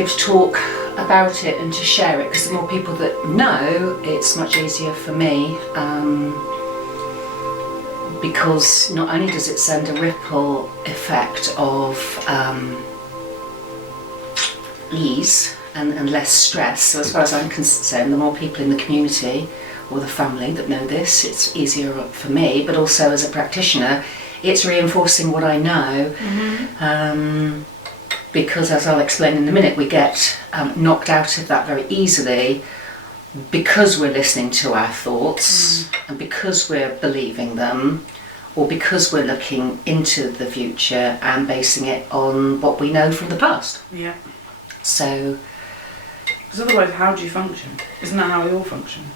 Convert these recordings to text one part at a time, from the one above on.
To talk about it and to share it, because the more people that know, it's much easier for me, because not only does it send a ripple effect of ease and less stress, so as far as I'm concerned, the more people in the community or the family that know this, it's easier for me, but also as a practitioner, it's reinforcing what I know. Mm-hmm. Because, as I'll explain in a minute, we get knocked out of that very easily because we're listening to our thoughts and because we're believing them, or because we're looking into the future and basing it on what we know from the past. Yeah. So, because otherwise, how do you function? Isn't that how we all function?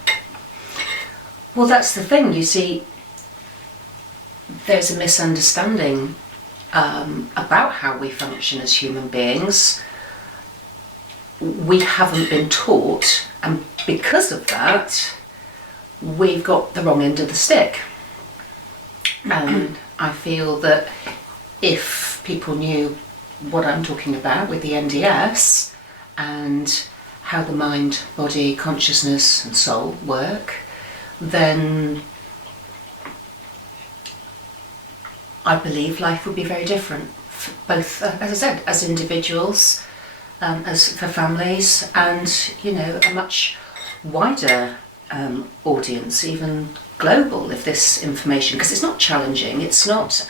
Well, that's the thing. You see, there's a misunderstanding about how we function as human beings. We haven't been taught, and because of that, we've got the wrong end of the stick. And I feel that if people knew what I'm talking about with the NDS and how the mind, body, consciousness and soul work, then I believe life would be very different, both, as I said, as individuals, as for families, and, you know, a much wider audience, even global, if this information, because it's not challenging, it's not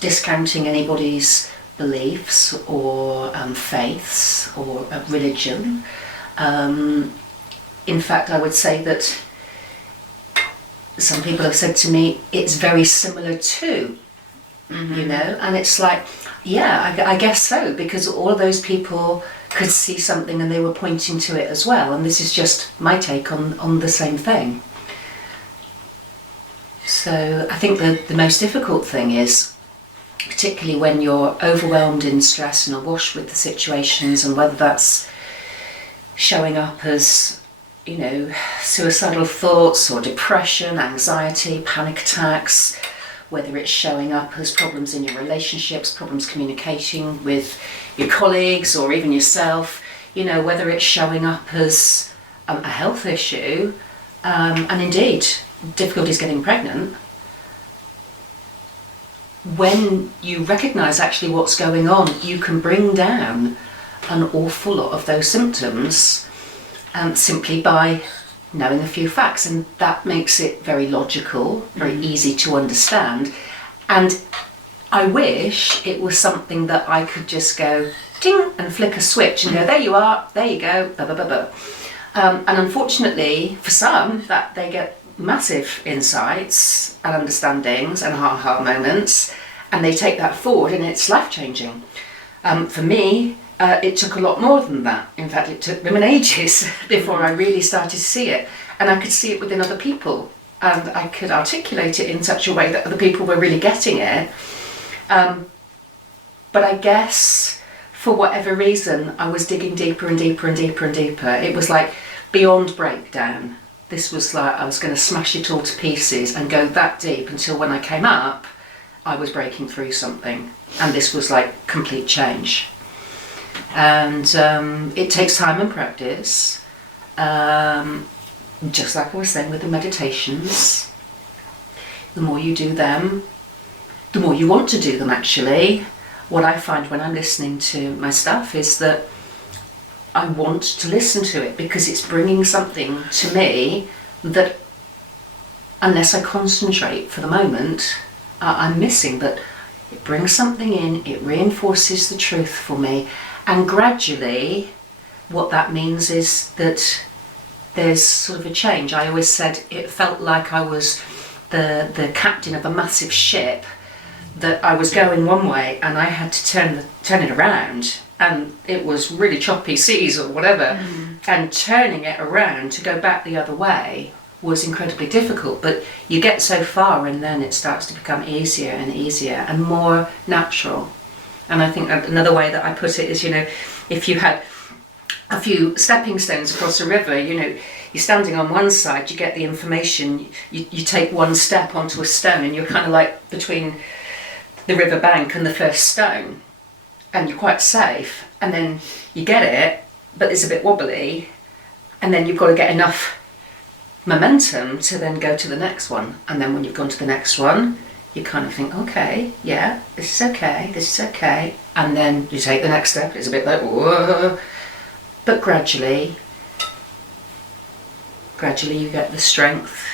discounting anybody's beliefs or faiths or religion. In fact, I would say that some people have said to me, it's very similar to, you know, and it's like, yeah, I guess so, because all of those people could see something and they were pointing to it as well, and this is just my take on the same thing. So I think the most difficult thing is, particularly when you're overwhelmed in stress and awash with the situations, and whether that's showing up as, you know, suicidal thoughts or depression, anxiety, panic attacks, whether it's showing up as problems in your relationships, problems communicating with your colleagues or even yourself, you know, whether it's showing up as a health issue, and indeed difficulties getting pregnant. When you recognise actually what's going on, you can bring down an awful lot of those symptoms simply by knowing a few facts, and that makes it very logical, very easy to understand. And I wish it was something that I could just go ding and flick a switch and go, there you are, there you go, blah, blah, blah, blah. And unfortunately for some, that they get massive insights and understandings and ha-ha moments, and they take that forward and it's life-changing. For me, it took a lot more than that. In fact, it took them ages before I really started to see it. And I could see it within other people. And I could articulate it in such a way that other people were really getting it. But I guess, for whatever reason, I was digging deeper and deeper and deeper and deeper. It was like beyond breakdown. This was like I was going to smash it all to pieces and go that deep until when I came up, I was breaking through something. And this was like complete change. And it takes time and practice, just like I was saying with the meditations. The more you do them, the more you want to do them actually. What I find when I'm listening to my stuff is that I want to listen to it because it's bringing something to me that, unless I concentrate for the moment, I'm missing. But it brings something in, it reinforces the truth for me. And gradually, what that means is that there's sort of a change. I always said it felt like I was the captain of a massive ship, that I was going one way and I had to turn it around, and it was really choppy seas or whatever, and turning it around to go back the other way was incredibly difficult. But you get so far and then it starts to become easier and easier and more natural. And I think another way that I put it is, you know, if you had a few stepping stones across a river, you know, you're standing on one side, you get the information, you take one step onto a stone and you're kind of like between the river bank and the first stone. and you're quite safe, and then you get it, but it's a bit wobbly, and then you've got to get enough momentum to then go to the next one. And then when you've gone to the next one, you kind of think, okay, yeah, this is okay. And then you take the next step, it's a bit like, whoa. But gradually you get the strength,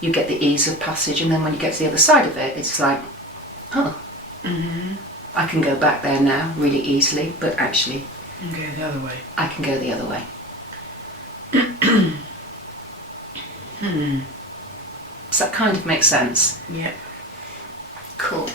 you get the ease of passage, and then when you get to the other side of it, it's like, oh, I can go back there now really easily, but actually Okay, the other way. I can go the other way. Does that kind of make sense? Yeah. Cool.